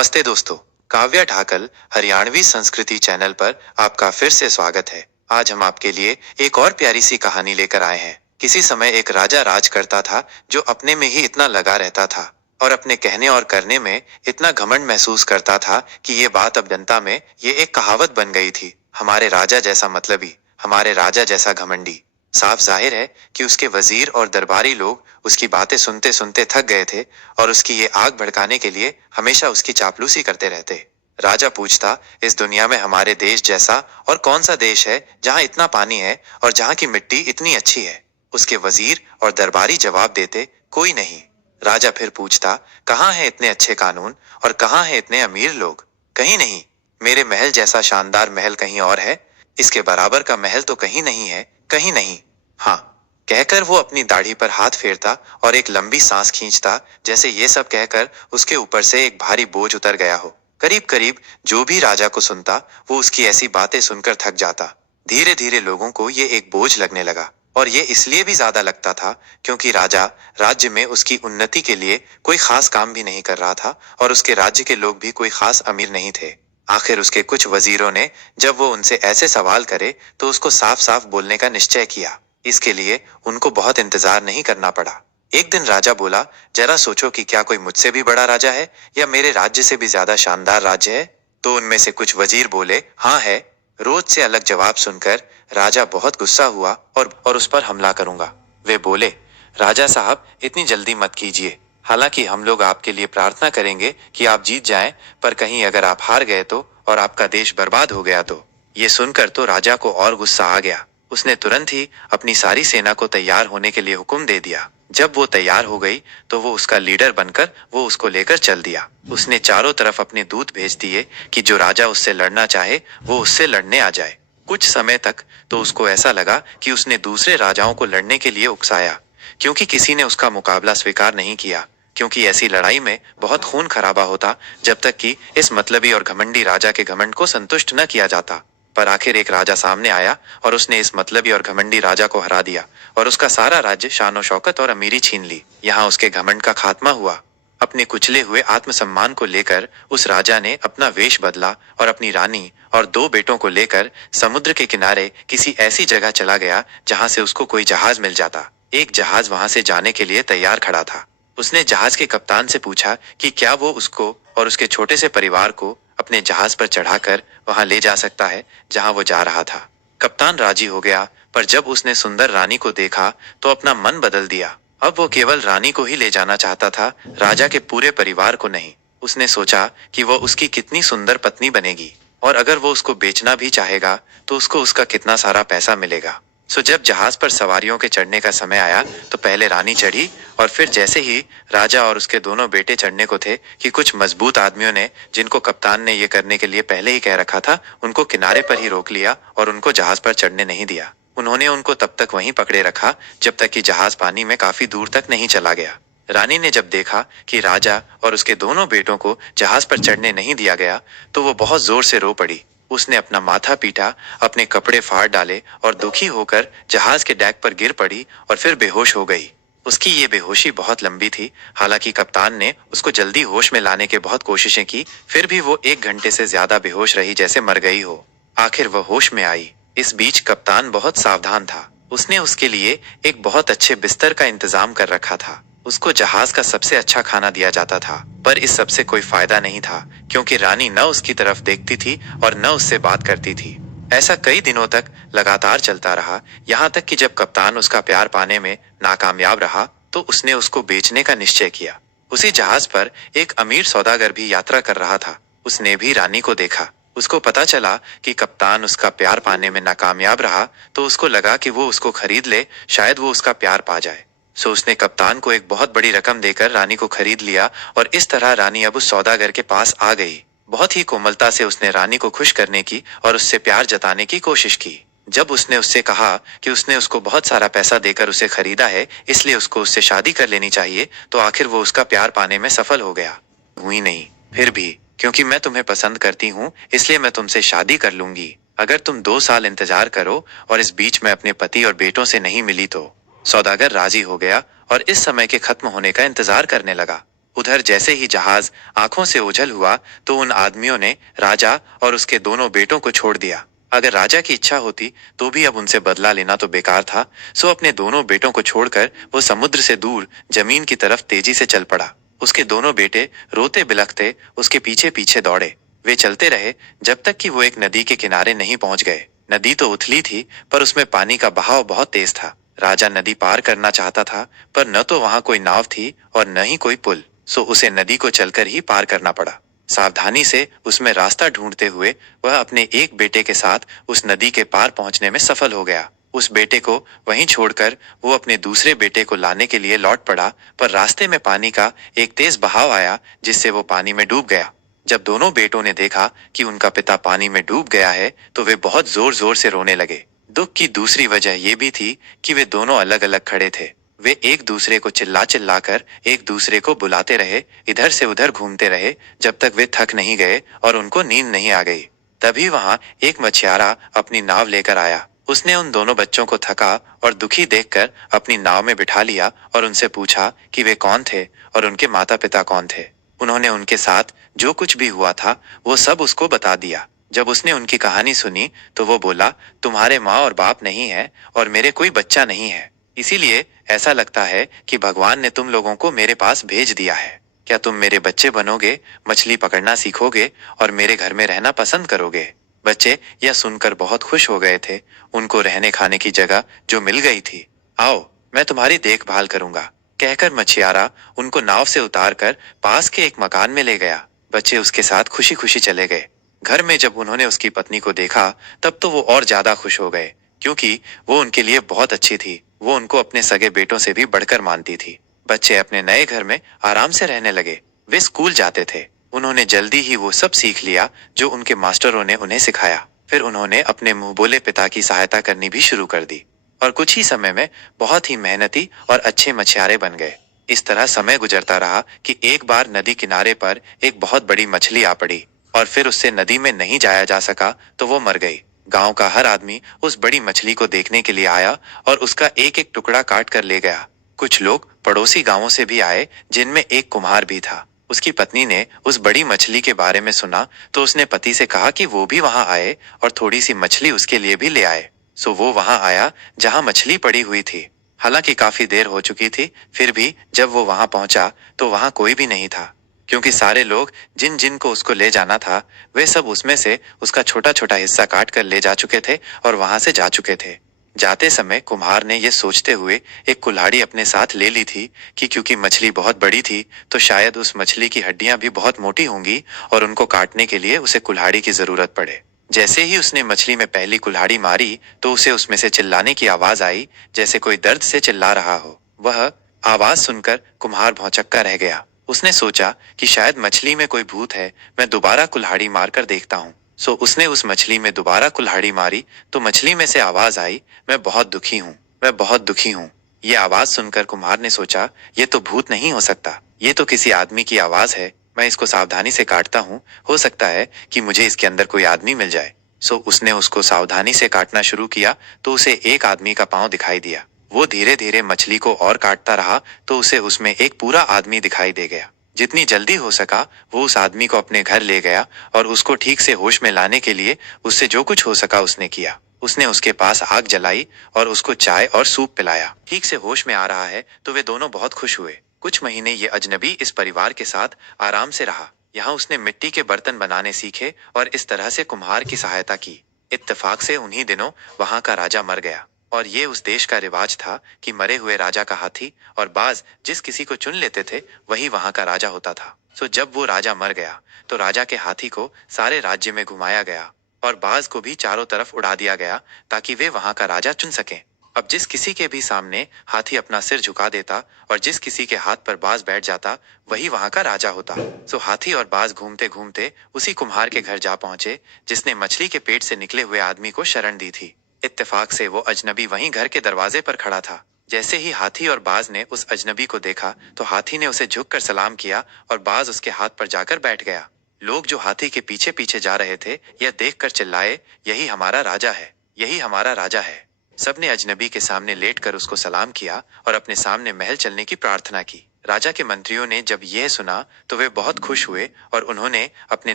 नमस्ते दोस्तों। काव्या ढाकल हरियाणवी संस्कृति चैनल पर आपका फिर से स्वागत है। आज हम आपके लिए एक और प्यारी सी कहानी लेकर आए हैं। किसी समय एक राजा राज करता था जो अपने में ही इतना लगा रहता था और अपने कहने और करने में इतना घमंड महसूस करता था कि ये बात अब जनता में ये एक कहावत बन गई थी, हमारे राजा जैसा मतलबी, हमारे राजा जैसा घमंडी। साफ जाहिर है कि उसके वजीर और दरबारी लोग उसकी बातें सुनते सुनते थक गए थे और उसकी ये आग भड़काने के लिए हमेशा उसकी चापलूसी करते रहते। राजा पूछता, इस दुनिया में हमारे देश जैसा और कौन सा देश है जहां इतना पानी है और जहां की मिट्टी इतनी अच्छी है। उसके वजीर और दरबारी जवाब देते, कोई नहीं। राजा फिर पूछता, कहाँ है इतने अच्छे कानून और कहाँ है इतने अमीर लोग। कहीं नहीं। मेरे महल जैसा शानदार महल कहीं और है, इसके बराबर का महल तो कहीं नहीं है, कहीं नहीं। हाँ, कहकर वो अपनी दाढ़ी पर हाथ फेरता और एक लंबी सांस खींचता, जैसे ये सब कहकर उसके ऊपर से एक भारी बोझ उतर गया हो। करीब करीब जो भी राजा को सुनता वो उसकी ऐसी बातें सुनकर थक जाता। धीरे धीरे लोगों को ये एक बोझ लगने लगा और ये इसलिए भी ज्यादा लगता था क्योंकि राजा राज्य में उसकी उन्नति के लिए कोई खास काम भी नहीं कर रहा था और उसके राज्य के लोग भी कोई खास अमीर नहीं थे। आखिर उसके कुछ वजीरों ने जब वो उनसे ऐसे सवाल करे तो उसको साफ साफ बोलने का निश्चय किया। इसके लिए उनको बहुत इंतजार नहीं करना पड़ा। एक दिन राजा बोला, जरा सोचो कि क्या कोई मुझसे भी बड़ा राजा है या मेरे राज्य से भी ज्यादा शानदार राज्य है। तो उनमें से कुछ वजीर बोले, हाँ है। रोज से अलग जवाब सुनकर राजा बहुत गुस्सा हुआ और उस पर हमला करूंगा। वे बोले, राजा साहब इतनी जल्दी मत कीजिए। हालांकि हम लोग आपके लिए प्रार्थना करेंगे कि आप जीत जाएं, पर कहीं अगर आप हार गए तो और आपका देश बर्बाद हो गया तो। ये सुनकर तो राजा को और गुस्सा आ गया। उसने तुरंत ही अपनी सारी सेना को तैयार होने के लिए हुक्म दे दिया। जब वो तैयार हो गई तो वो उसका लीडर बनकर वो उसको लेकर चल दिया। उसने चारों तरफ अपने दूत भेज दिए कि जो राजा उससे लड़ना चाहे वो उससे लड़ने आ जाए। कुछ समय तक तो उसको ऐसा लगा कि उसने दूसरे राजाओं को लड़ने के लिए उकसाया, क्योंकि किसी ने उसका मुकाबला स्वीकार नहीं किया, क्योंकि ऐसी लड़ाई में बहुत खून खराबा होता जब तक कि इस मतलबी और घमंडी राजा के घमंड को संतुष्ट न किया जाता। पर आखिर एक राजा सामने आया और उसने इस मतलबी और घमंडी राजा को हरा दिया और उसका सारा राज्य शानो शौकत और अमीरी छीन ली। यहाँ उसके घमंड का खात्मा हुआ। अपने कुचले हुए आत्मसम्मान को लेकर उस राजा ने अपना वेश बदला और अपनी रानी और दो बेटों को लेकर समुद्र के किनारे किसी ऐसी जगह चला गया जहां से उसको कोई जहाज मिल जाता। एक जहाज वहां से जाने के लिए तैयार खड़ा था। उसने जहाज के कप्तान से पूछा कि क्या वो उसको और उसके छोटे से परिवार को अपने जहाज पर चढ़ाकर वहां ले जा सकता है जहां वो जा रहा था। कप्तान राजी हो गया, पर जब उसने सुंदर रानी को देखा तो अपना मन बदल दिया। अब वो केवल रानी को ही ले जाना चाहता था, राजा के पूरे परिवार को नहीं। उसने सोचा कि वो उसकी कितनी सुंदर पत्नी बनेगी और अगर वो उसको बेचना भी चाहेगा तो उसको उसका कितना सारा पैसा मिलेगा। सो जब जहाज पर सवारियों के चढ़ने का समय आया तो पहले रानी चढ़ी और फिर जैसे ही राजा और उसके दोनों बेटे चढ़ने को थे कि कुछ मजबूत आदमियों ने, जिनको कप्तान ने ये करने के लिए पहले ही कह रखा था, उनको किनारे पर ही रोक लिया और उनको जहाज पर चढ़ने नहीं दिया। उन्होंने उनको तब तक वहीं पकड़े रखा जब तक कि जहाज पानी में काफी दूर तक नहीं चला गया। रानी ने जब देखा कि राजा और उसके दोनों बेटों को जहाज पर चढ़ने नहीं दिया गया तो वो बहुत जोर से रो पड़ी। उसने अपना माथा पीटा, अपने कपड़े फाड़ डाले और दुखी होकर जहाज के डेक पर गिर पड़ी और फिर बेहोश हो गई। उसकी ये बेहोशी बहुत लंबी थी। हालांकि कप्तान ने उसको जल्दी होश में लाने के बहुत कोशिशें की, फिर भी वो 1 घंटे से ज्यादा बेहोश रही, जैसे मर गई हो। आखिर वह होश में आई। इस बीच कप्तान बहुत सावधान था। उसने उसके लिए एक बहुत अच्छे बिस्तर का इंतजाम कर रखा था। उसको जहाज का सबसे अच्छा खाना दिया जाता था, पर इस सब से कोई फायदा नहीं था क्योंकि रानी न उसकी तरफ देखती थी और न उससे बात करती थी। ऐसा कई दिनों तक लगातार चलता रहा, यहाँ तक कि जब कप्तान उसका प्यार पाने में नाकामयाब रहा तो उसने उसको बेचने का निश्चय किया। उसी जहाज पर एक अमीर सौदागर भी यात्रा कर रहा था। उसने भी रानी को देखा। उसको पता चला कि कप्तान उसका प्यार पाने में नाकामयाब रहा तो उसको लगा कि वो उसको खरीद ले, शायद वो उसका प्यार पा जाए। सो उसने कप्तान को एक बहुत बड़ी रकम देकर रानी को खरीद लिया और इस तरह रानी अब उस सौदागर के पास आ गई। बहुत ही कोमलता से उसने रानी को खुश करने की और उससे प्यार जताने की कोशिश की। जब उसने उससे कहा कि उसने उसको बहुत सारा पैसा देकर उसे खरीदा है, इसलिए उसको उससे शादी कर लेनी चाहिए, तो आखिर वो उसका प्यार पाने में सफल हो गया। हुई नहीं, फिर भी क्योंकि मैं तुम्हें पसंद करती हूँ इसलिए मैं तुमसे शादी कर लूंगी, अगर तुम 2 साल इंतजार करो और इस बीच में अपने पति और बेटों से नहीं मिली तो। सौदागर राजी हो गया और इस समय के खत्म होने का इंतजार करने लगा। उधर जैसे ही जहाज आंखों से ओझल हुआ तो उन आदमियों ने राजा और उसके दोनों बेटों को छोड़ दिया। अगर राजा की इच्छा होती तो भी अब उनसे बदला लेना तो बेकार था। सो अपने दोनों बेटों को छोड़कर वो समुद्र से दूर जमीन की तरफ तेजी से चल पड़ा। उसके दोनों बेटे रोते बिलखते उसके पीछे पीछे दौड़े। वे चलते रहे जब तक कि वो एक नदी के किनारे नहीं पहुंच गए। नदी तो उथली थी पर उसमें पानी का बहाव बहुत तेज था। राजा नदी पार करना चाहता था पर न तो वहां कोई नाव थी और न ही कोई पुल। सो उसे नदी को चलकर ही पार करना पड़ा। सावधानी से उसमें रास्ता ढूंढते हुए वह अपने एक बेटे के साथ उस नदी के पार पहुंचने में सफल हो गया। उस बेटे को वहीं छोड़कर वो अपने दूसरे बेटे को लाने के लिए लौट पड़ा पर रास्ते में पानी का एक तेज बहाव आया जिससे वो पानी में डूब गया। जब दोनों बेटों ने देखा कि उनका पिता पानी में डूब गया है तो वे बहुत जोर जोर से रोने लगे। दुख की दूसरी वजह यह भी थी कि वे दोनों अलग अलग खड़े थे। वे एक दूसरे को चिल्ला चिल्ला कर एक दूसरे को बुलाते रहे, इधर से उधर घूमते रहे जब तक वे थक नहीं गए और उनको नींद नहीं आ गई। तभी वहां एक मछियारा अपनी नाव लेकर आया। उसने उन दोनों बच्चों को थका और दुखी देखकर अपनी नाव में बिठा लिया और उनसे पूछा कि वे कौन थे और उनके माता पिता कौन थे। उन्होंने उनके साथ जो कुछ भी हुआ था वो सब उसको बता दिया। जब उसने उनकी कहानी सुनी तो वो बोला, तुम्हारे माँ और बाप नहीं है और मेरे कोई बच्चा नहीं है, इसीलिए ऐसा लगता है कि भगवान ने तुम लोगों को मेरे पास भेज दिया है। क्या तुम मेरे बच्चे बनोगे, मछली पकड़ना सीखोगे और मेरे घर में रहना पसंद करोगे? बच्चे यह सुनकर बहुत खुश हो गए थे। उनको रहने खाने की जगह जो मिल गई थी। आओ, मैं तुम्हारी देखभाल करूंगा, कहकर मछियारा उनको नाव से उतारकर पास के एक मकान में ले गया। बच्चे उसके साथ खुशी खुशी चले गए। घर में जब उन्होंने उसकी पत्नी को देखा तब तो वो और ज्यादा खुश हो गए क्योंकि वो उनके लिए बहुत अच्छी थी। वो उनको अपने सगे बेटों से भी बढ़कर मानती थी। बच्चे अपने नए घर में आराम से रहने लगे। वे स्कूल जाते थे। उन्होंने जल्दी ही वो सब सीख लिया जो उनके मास्टरों ने उन्हें सिखाया। फिर उन्होंने अपने मुंह बोले पिता की सहायता करनी भी शुरू कर दी और कुछ ही समय में बहुत ही मेहनती और अच्छे मछियारे बन गए। इस तरह समय गुजरता रहा कि एक बार नदी किनारे पर एक बहुत बड़ी मछली आ पड़ी और फिर उससे नदी में नहीं जाया जा सका तो वो मर गई। गांव का हर आदमी उस बड़ी मछली को देखने के लिए आया और उसका एक एक टुकड़ा काट कर ले गया। कुछ लोग पड़ोसी गांवों से भी आए जिनमें एक कुम्हार भी था। उसकी पत्नी ने उस बड़ी मछली के बारे में सुना तो उसने पति से कहा कि वो भी वहां आए और थोड़ी सी मछली उसके लिए भी ले आए। सो वो वहां आया जहां मछली पड़ी हुई थी। हालांकि काफी देर हो चुकी थी, फिर भी जब वो वहां पहुंचा तो वहां कोई भी नहीं था क्योंकि सारे लोग जिन जिन को उसको ले जाना था वे सब उसमें से उसका छोटा छोटा हिस्सा काट कर ले जा चुके थे और वहां से जा चुके थे। जाते समय कुम्हार ने यह सोचते हुए एक कुल्हाड़ी अपने साथ ले ली थी कि क्योंकि मछली बहुत बड़ी थी तो शायद उस मछली की हड्डियां भी बहुत मोटी होंगी और उनको काटने के लिए उसे कुल्हाड़ी की जरूरत पड़े। जैसे ही उसने मछली में पहली कुल्हाड़ी मारी तो उसे उसमें से चिल्लाने की आवाज आई जैसे कोई दर्द से चिल्ला रहा हो। वह आवाज सुनकर कुम्हार भौचक्का रह गया। उसने सोचा कि शायद मछली में कोई भूत है, मैं दोबारा कुल्हाड़ी मारकर देखता हूँ। सो उसने उस मछली में दोबारा कुल्हाड़ी मारी तो मछली में से आवाज आई, मैं बहुत दुखी हूँ, मैं बहुत दुखी हूँ। ये आवाज सुनकर कुम्हार ने सोचा, ये तो भूत नहीं हो सकता, ये तो किसी आदमी की आवाज है। मैं इसको सावधानी से काटता हूँ, हो सकता है कि मुझे इसके अंदर कोई आदमी मिल जाए। सो उसने उसको सावधानी से काटना शुरू किया तो उसे एक आदमी का पांव दिखाई दिया। वो धीरे धीरे मछली को और काटता रहा तो उसे उसमें एक पूरा आदमी दिखाई दे गया। जितनी जल्दी हो सका वो उस आदमी को अपने घर ले गया और उसको ठीक से होश में लाने के लिए उससे जो कुछ हो सका उसने किया। उसने उसके पास आग जलाई और उसको चाय और सूप पिलाया। ठीक से होश में आ रहा है तो वे दोनों बहुत खुश हुए। कुछ महीने ये अजनबी इस परिवार के साथ आराम से रहा। यहाँ उसने मिट्टी के बर्तन बनाने सीखे और इस तरह से कुम्हार की सहायता की। इत्तेफाक से उन्हीं दिनों वहां का राजा मर गया और ये उस देश का रिवाज था कि मरे हुए राजा का हाथी और बाज जिस किसी को चुन लेते थे वही वहां का राजा होता था। सो जब वो राजा मर गया तो राजा के हाथी को सारे राज्य में घुमाया गया और बाज को भी चारों तरफ उड़ा दिया गया ताकि वे वहां का राजा चुन सकें। अब जिस किसी के भी सामने हाथी अपना सिर झुका देता और जिस किसी के हाथ पर बाज बैठ जाता वही वहां का राजा होता। सो हाथी और बाज घूमते घूमते उसी कुम्हार के घर जा पहुंचे जिसने मछली के पेट से निकले हुए आदमी को शरण दी थी। इत्तेफाक से वो अजनबी वहीं घर के दरवाजे पर खड़ा था। जैसे ही हाथी और बाज ने उस अजनबी को देखा तो हाथी ने उसे झुककर सलाम किया और बाज उसके हाथ पर जाकर बैठ गया। लोग जो हाथी के पीछे पीछे जा रहे थे यह देखकर चिल्लाए, यही हमारा राजा है, यही हमारा राजा है। सबने अजनबी के सामने लेटकर उसको सलाम किया और अपने सामने महल चलने की प्रार्थना की। राजा के मंत्रियों ने जब यह सुना तो वे बहुत खुश हुए और उन्होंने अपने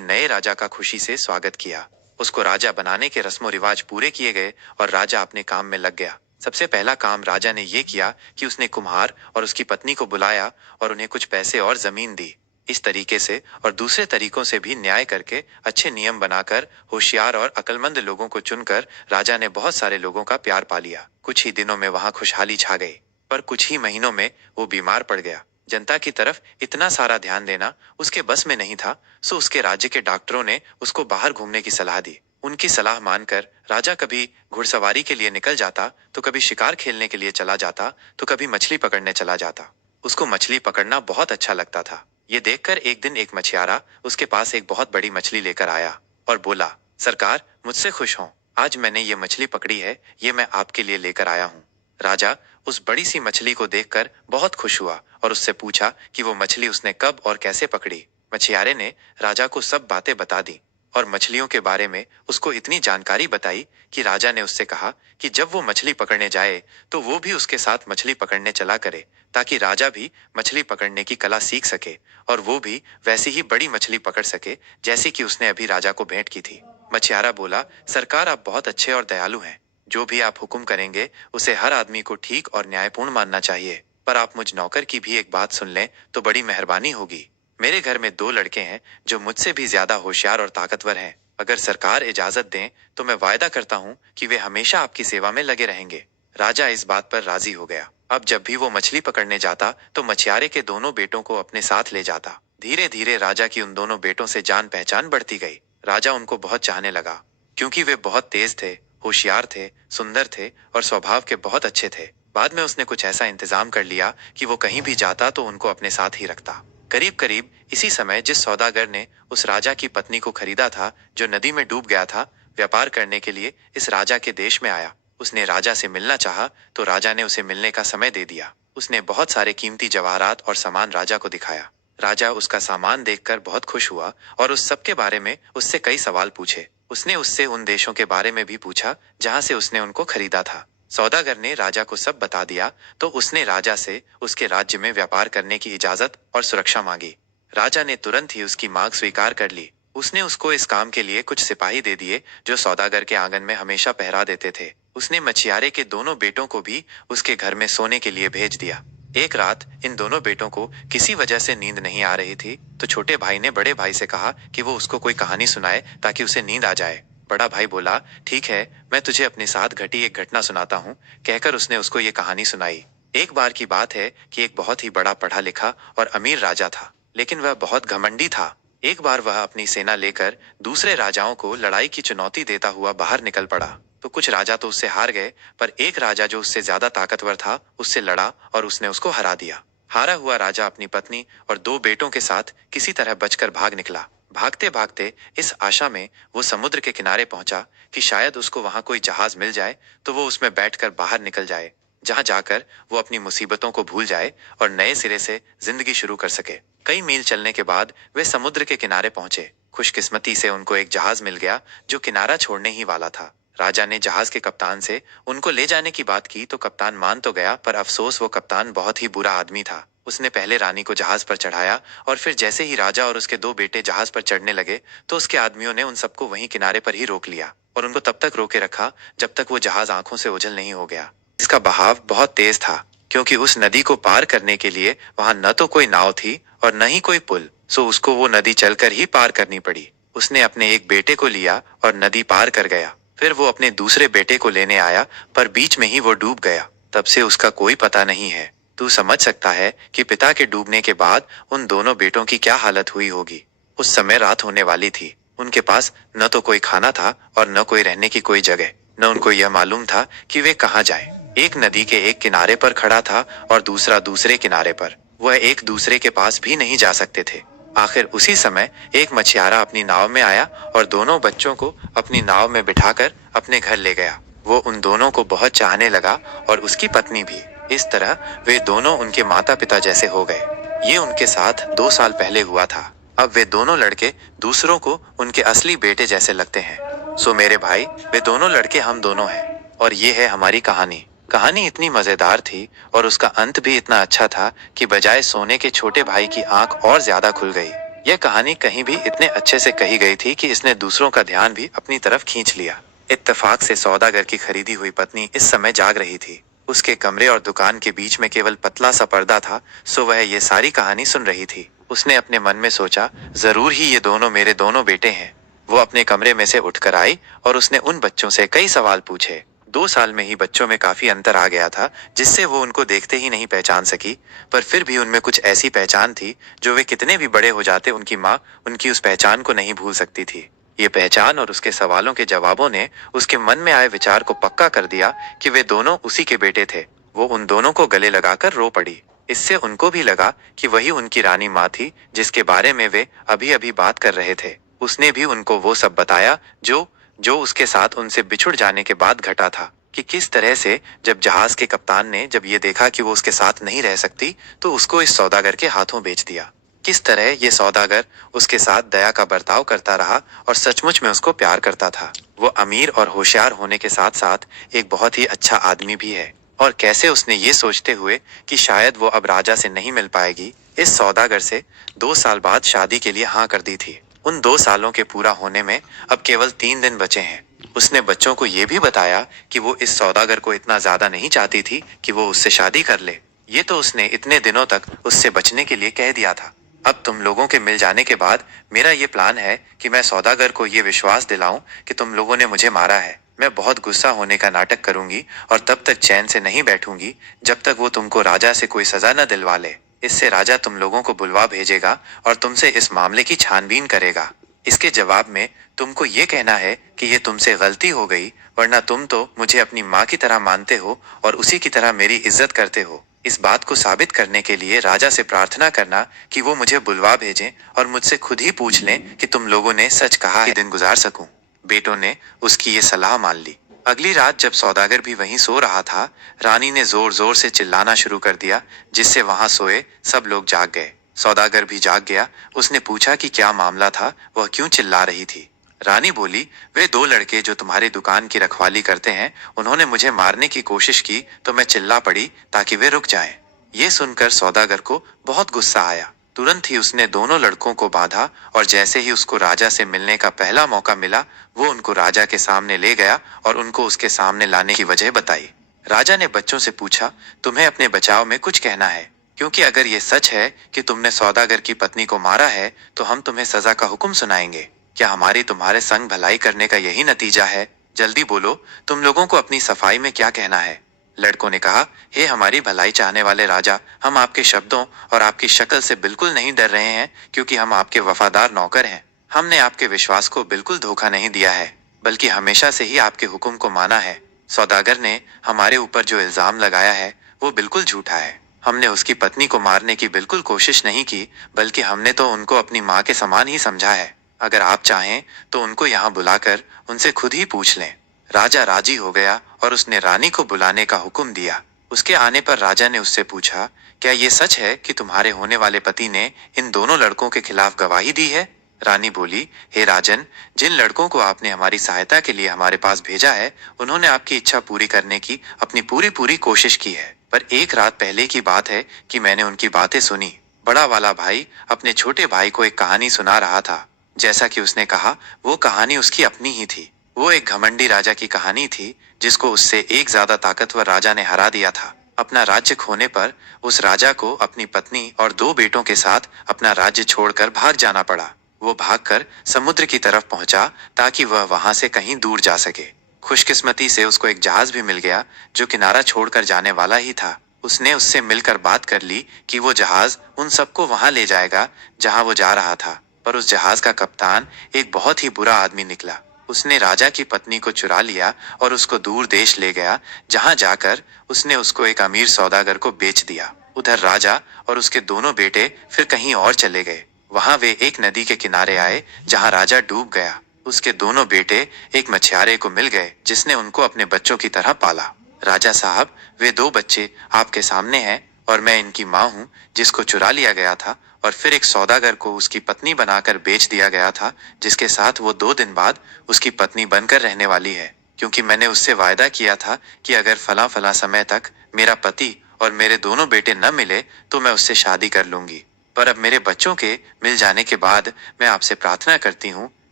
नए राजा का खुशी से स्वागत किया। उसको राजा बनाने के रस्मों रिवाज पूरे किए गए और राजा अपने काम में लग गया। सबसे पहला काम राजा ने यह किया कि उसने कुम्हार और उसकी पत्नी को बुलाया और उन्हें कुछ पैसे और जमीन दी। इस तरीके से और दूसरे तरीकों से भी न्याय करके अच्छे नियम बनाकर होशियार और अक्लमंद लोगों को चुनकर राजा ने बहुत सारे लोगों का प्यार पा लिया। कुछ ही दिनों में वहां खुशहाली छा गई, पर कुछ ही महीनों में वो बीमार पड़ गया। जनता की तरफ इतना सारा ध्यान देना उसके बस में नहीं था, सो उसके राज्य के डॉक्टरों ने उसको बाहर घूमने की सलाह दी। उनकी सलाह मानकर राजा कभी घुड़सवारी के लिए निकल जाता, तो कभी शिकार खेलने के लिए चला जाता, तो कभी मछली पकड़ने चला जाता। उसको मछली पकड़ना बहुत अच्छा लगता था। ये देखकर एक दिन एक मछियारा उसके पास एक बहुत बड़ी मछली लेकर आया और बोला, सरकार मुझसे खुश हों, आज मैंने ये मछली पकड़ी है, ये मैं आपके लिए लेकर आया हूँ। राजा उस बड़ी सी मछली को देखकर बहुत खुश हुआ और उससे पूछा कि वो मछली उसने कब और कैसे पकड़ी। मछियारे ने राजा को सब बातें बता दी और मछलियों के बारे में उसको इतनी जानकारी बताई कि राजा ने उससे कहा कि जब वो मछली पकड़ने जाए तो वो भी उसके साथ मछली पकड़ने चला करे, ताकि राजा भी मछली पकड़ने की कला सीख सके और वो भी वैसी ही बड़ी मछली पकड़ सके जैसी कि उसने अभी राजा को भेंट की थी। मछियारा बोला, सरकार आप बहुत अच्छे और दयालु हैं, जो भी आप हुक्म करेंगे उसे हर आदमी को ठीक और न्यायपूर्ण मानना चाहिए, पर आप मुझ नौकर की भी एक बात सुन लें तो बड़ी मेहरबानी होगी। मेरे घर में 2 लड़के हैं जो मुझसे भी ज्यादा होशियार और ताकतवर हैं। अगर सरकार इजाजत दें तो मैं वायदा करता हूँ कि वे हमेशा आपकी सेवा में लगे रहेंगे। राजा इस बात पर राजी हो गया। अब जब भी वो मछली पकड़ने जाता तो मछियारे के दोनों बेटों को अपने साथ ले जाता। धीरे धीरे राजा की उन दोनों बेटों से जान पहचान बढ़ती गई। राजा उनको बहुत चाहने लगा, क्योंकि वे बहुत तेज थे, होशियार थे, सुंदर थे और स्वभाव के बहुत अच्छे थे। बाद में उसने कुछ ऐसा इंतजाम कर लिया कि वो कहीं भी जाता तो उनको अपने साथ ही रखता। करीब करीब इसी समय जिस सौदागर ने उस राजा की पत्नी को खरीदा था, जो नदी में डूब गया था, व्यापार करने के लिए इस राजा के देश में आया। उसने राजा से मिलना चाहा तो राजा ने उसे मिलने का समय दे दिया। उसने बहुत सारे कीमती जवाहरात और सामान राजा को दिखाया। राजा उसका सामान देखकर बहुत खुश हुआ और उस सब के बारे में उससे कई सवाल पूछे। उसने उससे उन देशों के बारे में भी पूछा जहां से उसने उनको खरीदा था। सौदागर ने राजा को सब बता दिया तो उसने राजा से उसके राज्य में व्यापार करने की इजाजत और सुरक्षा मांगी। राजा ने तुरंत ही उसकी मांग स्वीकार कर ली। उसने उसको इस काम के लिए कुछ सिपाही दे दिए जो सौदागर के आंगन में हमेशा पहरा देते थे। उसने मछियारे के दोनों बेटों को भी उसके घर में सोने के लिए भेज दिया। एक रात इन दोनों बेटों को किसी वजह से नींद नहीं आ रही थी, तो छोटे भाई ने बड़े भाई से कहा कि वो उसको कोई कहानी सुनाए ताकि उसे नींद आ जाए। बड़ा भाई बोला, ठीक है, मैं तुझे अपने साथ घटी एक घटना सुनाता हूँ। कहकर उसने उसको ये कहानी सुनाई। एक बार की बात है कि एक बहुत ही बड़ा पढ़ा लिखा और अमीर राजा था, लेकिन वह बहुत घमंडी था। एक बार वह अपनी सेना लेकर दूसरे राजाओं को लड़ाई की चुनौती देता हुआ बाहर निकल पड़ा। तो कुछ राजा तो उससे हार गए, पर एक राजा जो उससे ज्यादा ताकतवर था उससे लड़ा और उसने उसको हरा दिया। हारा हुआ राजा अपनी पत्नी और 2 बेटों के साथ किसी तरह बचकर भाग निकला। भागते भागते इस आशा में वो समुद्र के किनारे पहुंचा कि शायद उसको वहां कोई जहाज मिल जाए तो वो उसमें बैठकर बाहर निकल जाए, जहां जाकर वो अपनी मुसीबतों को भूल जाए और नए सिरे से जिंदगी शुरू कर सके। कई मील चलने के बाद वे समुद्र के किनारे पहुंचे। खुशकिस्मती से उनको एक जहाज मिल गया जो किनारा छोड़ने ही वाला था। राजा ने जहाज के कप्तान से उनको ले जाने की बात की तो कप्तान मान तो गया, पर अफसोस वो कप्तान बहुत ही बुरा आदमी था। उसने पहले रानी को जहाज पर चढ़ाया और फिर जैसे ही राजा और उसके 2 बेटे जहाज पर चढ़ने लगे तो उसके आदमियों ने उन सबको वहीं किनारे पर ही रोक लिया और उनको तब तक रोके रखा जब तक वो जहाज आंखों से ओझल नहीं हो गया। इसका बहाव बहुत तेज था, क्योंकि उस नदी को पार करने के लिए वहां न तो कोई नाव थी और न ही कोई पुल, सो उसको वो नदी चलकर ही पार करनी पड़ी। उसने अपने एक बेटे को लिया और नदी पार कर गया। फिर वो अपने दूसरे बेटे को लेने आया, पर बीच में ही वो डूब गया। तब से उसका कोई पता नहीं है। तू समझ सकता है कि पिता के डूबने के बाद उन दोनों बेटों की क्या हालत हुई होगी। उस समय रात होने वाली थी। उनके पास न तो कोई खाना था और न कोई रहने की कोई जगह। न उनको यह मालूम था कि वे कहाँ जाएं। एक नदी के एक किनारे पर खड़ा था और दूसरा दूसरे किनारे पर। वह एक दूसरे के पास भी नहीं जा सकते थे। आखिर उसी समय एक मछियारा अपनी नाव में आया और दोनों बच्चों को अपनी नाव में बिठाकर अपने घर ले गया। वो उन दोनों को बहुत चाहने लगा और उसकी पत्नी भी। इस तरह वे दोनों उनके माता पिता जैसे हो गए। ये उनके साथ 2 साल पहले हुआ था। अब वे दोनों लड़के दूसरों को उनके असली बेटे जैसे लगते हैं। सो मेरे भाई, वे दोनों लड़के हम दोनों हैं और ये है हमारी कहानी। कहानी इतनी मजेदार थी और उसका अंत भी इतना अच्छा था कि बजाय सोने के छोटे भाई की आंख और ज्यादा खुल गई। यह कहानी कहीं भी इतने अच्छे से कही गई थी कि इसने दूसरों का ध्यान भी अपनी तरफ खींच लिया। इत्तेफाक से सौदागर की खरीदी हुई पत्नी इस समय जाग रही थी। उसके कमरे और दुकान के बीच में केवल पतला सा पर्दा था, सो वह ये सारी कहानी सुन रही थी। उसने अपने मन में सोचा, जरूर ही ये दोनों मेरे दोनों बेटे हैं। वो अपने कमरे में से उठकर आई और उसने उन बच्चों से कई सवाल पूछे। 2 साल में ही बच्चों में काफी अंतर आ गया था, जिससे वो उनको देखते ही नहीं पहचान सकी। पर फिर भी उनमें कुछ ऐसी पहचान थी जो वे कितने भी बड़े हो जाते उनकी माँ उनकी उस पहचान को नहीं भूल सकती थी। ये पहचान और उसके सवालों के जवाबों ने उसके मन में आए विचार को पक्का कर दिया कि वे दोनों उसी के बेटे थे। वो उन दोनों को गले लगाकर रो पड़ी। इससे उनको भी लगा कि वही उनकी रानी माँ थी जिसके बारे में वे अभी अभी बात कर रहे थे। उसने भी उनको वो सब बताया जो जो उसके साथ उनसे बिछुड़ जाने के बाद घटा था, कि किस तरह से जब जहाज के कप्तान ने जब ये देखा कि वो उसके साथ नहीं रह सकती, तो उसको इस सौदागर के हाथों बेच दिया। किस तरह ये सौदागर उसके साथ दया का बर्ताव करता रहा और सचमुच में उसको प्यार करता था। वो अमीर और होशियार होने के साथ साथ एक बहुत ही अच्छा आदमी भी है। और कैसे उसने ये सोचते हुए कि शायद वो अब राजा से नहीं मिल पाएगी, इस सौदागर से 2 साल बाद शादी के लिए हाँ कर दी थी। उन 2 सालों के पूरा होने में अब केवल 3 दिन बचे हैं। उसने बच्चों को ये भी बताया कि वो इस सौदागर को इतना ज्यादा नहीं चाहती थी कि वो उससे शादी कर ले। ये तो उसने इतने दिनों तक उससे बचने के लिए कह दिया था। अब तुम लोगों के मिल जाने के बाद मेरा ये प्लान है कि मैं सौदागर को ये विश्वास दिलाऊं कि तुम लोगों ने मुझे मारा है। मैं बहुत गुस्सा होने का नाटक करूंगी और तब तक चैन से नहीं बैठूंगी जब तक वो तुमको राजा से कोई सजा न दिलवा ले। इससे राजा तुम लोगों को बुलवा भेजेगा और तुमसे इस मामले की छानबीन करेगा। इसके जवाब में तुमको ये कहना है कि ये तुमसे गलती हो गई, वरना तुम तो मुझे अपनी माँ की तरह मानते हो और उसी की तरह मेरी इज्जत करते हो। इस बात को साबित करने के लिए राजा से प्रार्थना करना कि वो मुझे बुलवा भेजें और मुझसे खुद ही पूछ लें कि तुम लोगों ने सच कहा है, दिन गुजार सकूं। बेटों ने उसकी ये सलाह मान ली। अगली रात जब सौदागर भी वहीं सो रहा था, रानी ने जोर जोर से चिल्लाना शुरू कर दिया, जिससे वहां सोए सब लोग जाग गए। सौदागर भी जाग गया। उसने पूछा कि क्या मामला था, वह क्यों चिल्ला रही थी। रानी बोली, वे 2 लड़के जो तुम्हारी दुकान की रखवाली करते हैं, उन्होंने मुझे मारने की कोशिश की तो मैं चिल्ला पड़ी ताकि वे रुक जाएं। ये सुनकर सौदागर को बहुत गुस्सा आया। तुरंत ही उसने दोनों लड़कों को बांधा और जैसे ही उसको राजा से मिलने का पहला मौका मिला, वो उनको राजा के सामने ले गया और उनको उसके सामने लाने की वजह बताई। राजा ने बच्चों से पूछा, तुम्हें अपने बचाव में कुछ कहना है? क्योंकि अगर ये सच है कि तुमने सौदागर की पत्नी को मारा है, तो हम तुम्हें सजा का हुक्म सुनाएंगे। क्या हमारी तुम्हारे संग भलाई करने का यही नतीजा है? जल्दी बोलो, तुम लोगों को अपनी सफाई में क्या कहना है? लड़कों ने कहा, हे हमारी भलाई चाहने वाले राजा, हम आपके शब्दों और आपकी शक्ल से बिल्कुल नहीं डर रहे हैं, क्योंकि हम आपके वफादार नौकर हैं। हमने आपके विश्वास को बिल्कुल धोखा नहीं दिया है, बल्कि हमेशा से ही आपके हुक्म को माना है। सौदागर ने हमारे ऊपर जो इल्जाम लगाया है, वो बिल्कुल झूठा है। हमने उसकी पत्नी को मारने की बिल्कुल कोशिश नहीं की, बल्कि हमने तो उनको अपनी माँ के समान ही समझा है। अगर आप चाहें तो उनको यहाँ बुलाकर उनसे खुद ही पूछ लें। राजा राजी हो गया और उसने रानी को बुलाने का हुक्म दिया। उसके आने पर राजा ने उससे पूछा, क्या ये सच है कि तुम्हारे होने वाले पति ने इन दोनों लड़कों के खिलाफ गवाही दी है? रानी बोली, हे राजन, जिन लड़कों को आपने हमारी सहायता के लिए हमारे पास भेजा है, उन्होंने आपकी इच्छा पूरी करने की अपनी पूरी पूरी कोशिश की है। पर एक रात पहले की बात है कि मैंने उनकी बातें सुनी। बड़ा वाला भाई अपने छोटे भाई को एक कहानी सुना रहा था। जैसा कि उसने कहा, वो कहानी उसकी अपनी ही थी। वो एक घमंडी राजा की कहानी थी, जिसको उससे एक ज्यादा ताकतवर राजा ने हरा दिया था। अपना राज्य खोने पर उस राजा को अपनी पत्नी और 2 बेटों के साथ अपना राज्य छोड़कर भाग जाना पड़ा। वो भागकर समुद्र की तरफ पहुंचा ताकि वह वहां से कहीं दूर जा सके। खुशकिस्मती से उसको एक जहाज भी मिल गया जो किनारा छोड़कर जाने वाला ही था। उसने उससे मिलकर बात कर ली कि वो जहाज उन सबको वहां ले जाएगा जहां वो जा रहा था। पर उस जहाज का कप्तान एक बहुत ही बुरा आदमी निकला। उसने राजा की पत्नी को चुरा लिया और उसको दूर देश ले गया, जहां जाकर उसने उसको एक अमीर सौदागर को बेच दिया। उधर राजा और उसके दोनों बेटे फिर कहीं और चले गए। वहां वे एक नदी के किनारे आए जहां राजा डूब गया। उसके दोनों बेटे एक मछुआरे को मिल गए जिसने उनको अपने बच्चों की तरह पाला। राजा साहब, वे 2 बच्चे आपके सामने हैं और मैं इनकी माँ हूँ, जिसको चुरा लिया गया था और फिर एक सौदागर को उसकी पत्नी बनाकर बेच दिया गया था, जिसके साथ वो 2 दिन बाद उसकी पत्नी बनकर रहने वाली है। क्योंकि मैंने उससे वायदा किया था कि अगर फला फला समय तक मेरा पति और मेरे दोनों बेटे न मिले तो मैं उससे शादी कर लूंगी। पर अब मेरे बच्चों के मिल जाने के बाद मैं आपसे प्रार्थना करती हूँ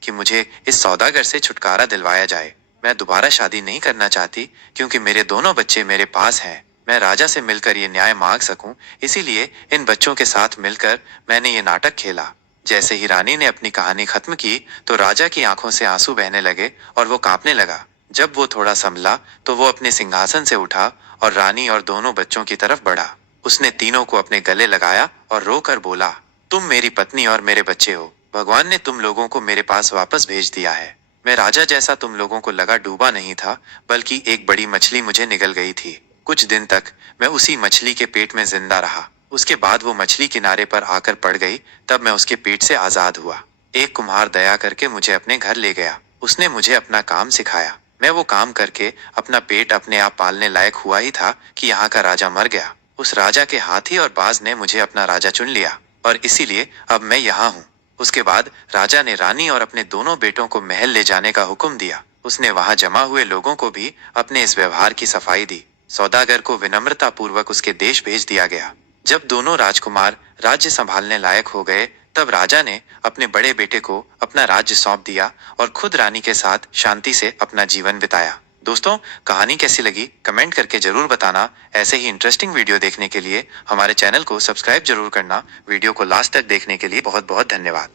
कि मुझे इस सौदागर से छुटकारा दिलवाया जाए। मैं दोबारा शादी नहीं करना चाहती क्योंकि मेरे दोनों बच्चे मेरे पास हैं। मैं राजा से मिलकर ये न्याय मांग सकूं, इसीलिए इन बच्चों के साथ मिलकर मैंने ये नाटक खेला। जैसे ही रानी ने अपनी कहानी खत्म की तो राजा की आंखों से आंसू बहने लगे और वो कांपने लगा। जब वो थोड़ा संभला तो वो अपने सिंहासन से उठा और रानी और दोनों बच्चों की तरफ बढ़ा। उसने तीनों को अपने गले लगाया और रोकर बोला, तुम मेरी पत्नी और मेरे बच्चे हो। भगवान ने तुम लोगों को मेरे पास वापस भेज दिया है। मैं राजा जैसा तुम लोगों को लगा डूबा नहीं था, बल्कि एक बड़ी मछली मुझे निगल गई थी। कुछ दिन तक मैं उसी मछली के पेट में जिंदा रहा। उसके बाद वो मछली किनारे पर आकर पड़ गई, तब मैं उसके पेट से आजाद हुआ। एक कुम्हार दया करके मुझे अपने घर ले गया। उसने मुझे अपना काम सिखाया। मैं वो काम करके अपना पेट अपने आप पालने लायक हुआ ही था कि यहाँ का राजा मर गया। उस राजा के हाथी और बाज ने मुझे अपना राजा चुन लिया और इसीलिए अब मैं यहाँ हूँ। उसके बाद राजा ने रानी और अपने दोनों बेटों को महल ले जाने का हुक्म दिया। उसने वहां जमा हुए लोगों को भी अपने इस व्यवहार की सफाई दी। सौदागर को विनम्रता पूर्वक उसके देश भेज दिया गया। जब दोनों राजकुमार राज्य संभालने लायक हो गए, तब राजा ने अपने बड़े बेटे को अपना राज्य सौंप दिया और खुद रानी के साथ शांति से अपना जीवन बिताया। दोस्तों, कहानी कैसी लगी कमेंट करके जरूर बताना। ऐसे ही इंटरेस्टिंग वीडियो देखने के लिए हमारे चैनल को सब्सक्राइब जरूर करना। वीडियो को लास्ट तक देखने के लिए बहुत बहुत धन्यवाद।